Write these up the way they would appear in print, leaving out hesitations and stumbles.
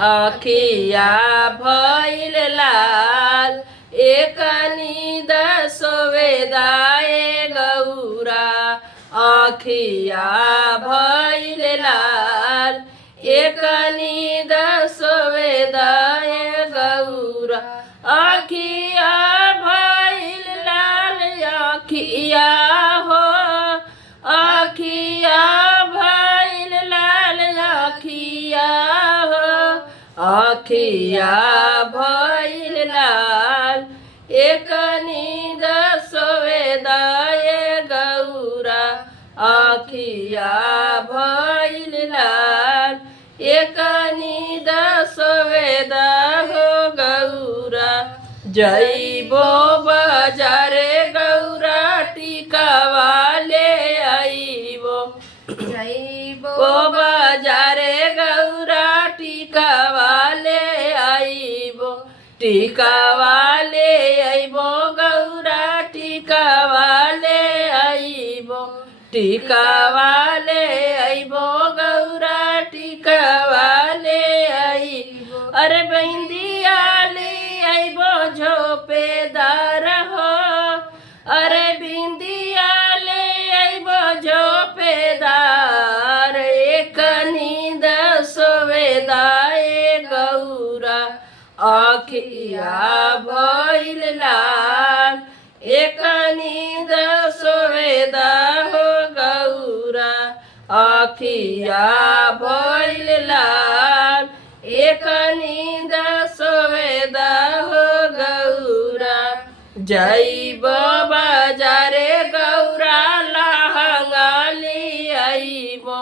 अखिया भइल लाल एक नींद सोवेदाए गौरा अखिया भइल लाल एक नींद सोवेदाए गौरा अखिया भइल लाल अखिया हो अखिया भइल लाल अखिया हो अखिया भइल लाल एक नींद सोवेदाए गौरा अखिया भइल लाल एक नींद सोवेदा हो गौरा जइबो बाजारे गौरा टिकावा ले आइबो जइबो बाजारे गौरा टिकावा ले आइबो टिकावा ले आइबो गौरा टिकावा ले आइबो टिकावा ले आइबो गौरा टिकावा ले आइबो अरे बिंदिया ले आइबो झोपेदार हो अरे बिंदिया ले आइबो झोपेदार एक नींद सोवेदाए गौरा अखिया भइल लाल एक नींद सोवेदा हो गौरा अखिया भइल लाल एक नींद सोवेदा हो गौरा जइब बाजारे गौरा लहंगा ले आइबो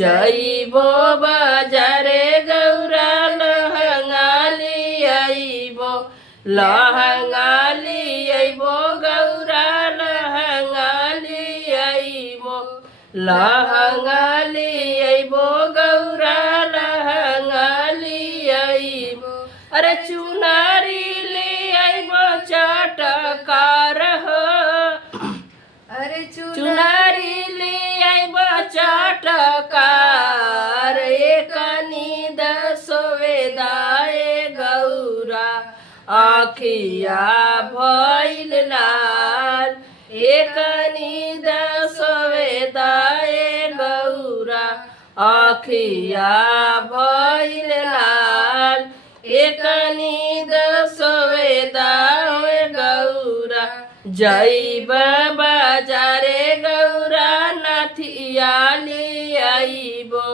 जइबो बाजारे गौरा लहंगा ले आइबो लहंगा ले आइबो गौरा लहंगा ले आइबो लहंगा ले आइबो गौरा लहंगा ले आइबो अरे चुनारी ले आइबो चटकार हो अरे चुनारी ले आइबो चटकार एक नींद सोवेदाए गौरा अखिया भइल लाल एक नींद सोवेदाए गौरा अखिया भइल लाल एक नींद सोवेदा होए गौरा जइब बाजारे गौरा नथिया ले आइबो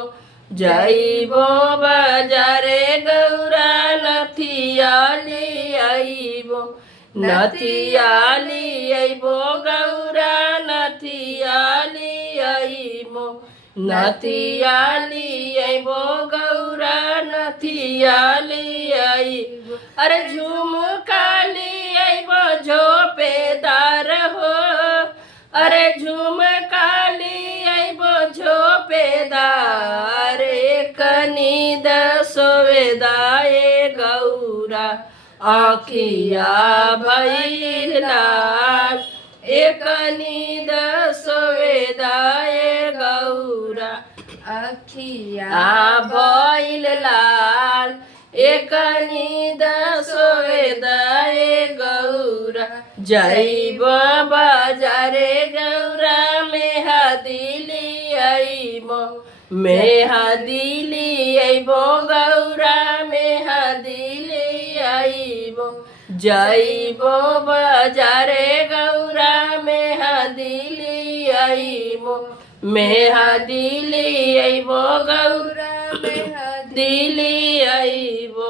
जइबो बाजारे गौरा नथिया ले आइबो नथिया ले आइबो गौरा नथिया ले आइबो नथिया ले आइबो गौरा नथिया ले आइबो अरे झुमका ले आइबो झोपेदार हो अरे झुमका ले आइबो झोपेदार एक नींद सोवेदाए गौरा अखिया भइल लाल एक नींद सोवेदाए गौरा अखिया भइल लाल एक नींद सोवेदाए गौरा जइब बाजारे गौरा मेहदी ले आइबो मेहदी ले आइबो गौरा मेहदी ले आइबो जइबो बाजारे गौरा मेहदी ले आइबो मेहदी ले आइबो गौरा मेहदी ले आइबो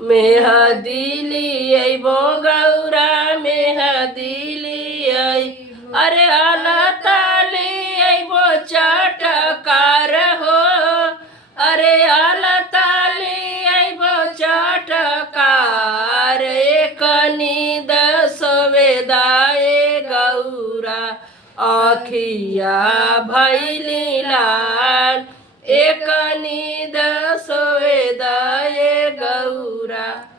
मेहदी ले आइबो गौरा मेहदी ले आइबो अरे अलता ले आइबो चटकार हो अरे अलता ले आइबो चटकार एक नींद सोवेदाए गौरा अखिया भइल लाल एक नींद सोवे